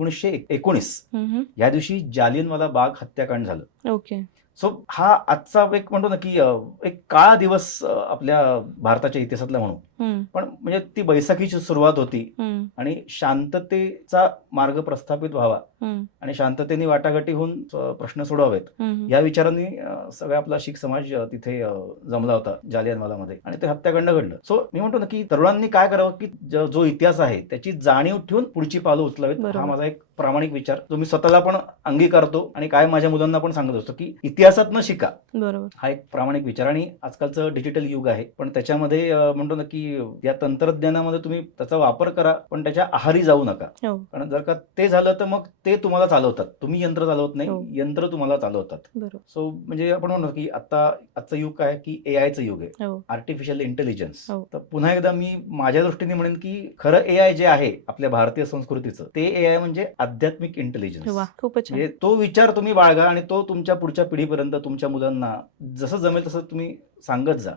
1919 हम्म. या दिवशी जालियनवाला बाग हत्याकांड झालं. ओके. सो हा आजचा एक म्हणतो ना की एक काळा दिवस आपल्या भारताच्या इतिहासातला म्हणू. हम्म. पण म्हणजे ती बैसाखीची सुरुवात होती हम्म. आणि शांततेचा मार्ग प्रस्थापित व्हावा हम्म. आणि शांततेने वाटाघाटी होऊन प्रश्न सोडवावेत हम्म. या विचारांनी सगळा आपला शीख समाज तिथे जमला होता जालियनवालामध्ये आणि ते हत्याकांड घडलं. सो मी म्हणतो ना की तरुणांनी काय करावं की जो इतिहास आहे त्याची जाणीव ठेवून पुढची पावलं उचलावीत. हा बरोबर. माझा एक प्रामाणिक विचार जो मी स्वतःला पण अंगीकारतो आणि काय माझ्या मुलांना पण सांगत असतो की इतिहासातनं शिका. बरोबर. हा एक प्रामाणिक विचार. आणि आजकालचं डिजिटल युग आहे पण त्याच्यामध्ये म्हणतो ना की या तंत्रज्ञानामध्ये तुम्ही त्याचा वापर करा पण त्याच्या आहारी जाऊ नका. हो. कारण जर का ते झालं तर मग ते तुम्हाला चालवतात. तुम्ही यंत्र चालवत हो. नाही, यंत्र तुम्हाला चालवतात. बरोबर. सो म्हणजे आपण म्हणतो की आजचं युग काय की एआयचं युग आहे, हो. Artificial intelligence. हो. तर पुन्हा एकदा मी माझ्या दृष्टीने म्हणेन की खरं एआय जे आहे आपल्या भारतीय संस्कृतीचं ते एआय म्हणजे आध्यात्मिक इंटेलिजन्स. वा, खूपच छान. म्हणजे तो विचार तुम्ही बाळगा आणि तो तुमच्या पुढच्या पिढीपर्यंत तुमच्या मुलांना जसं जमेल तसं तुम्ही सांगत जा.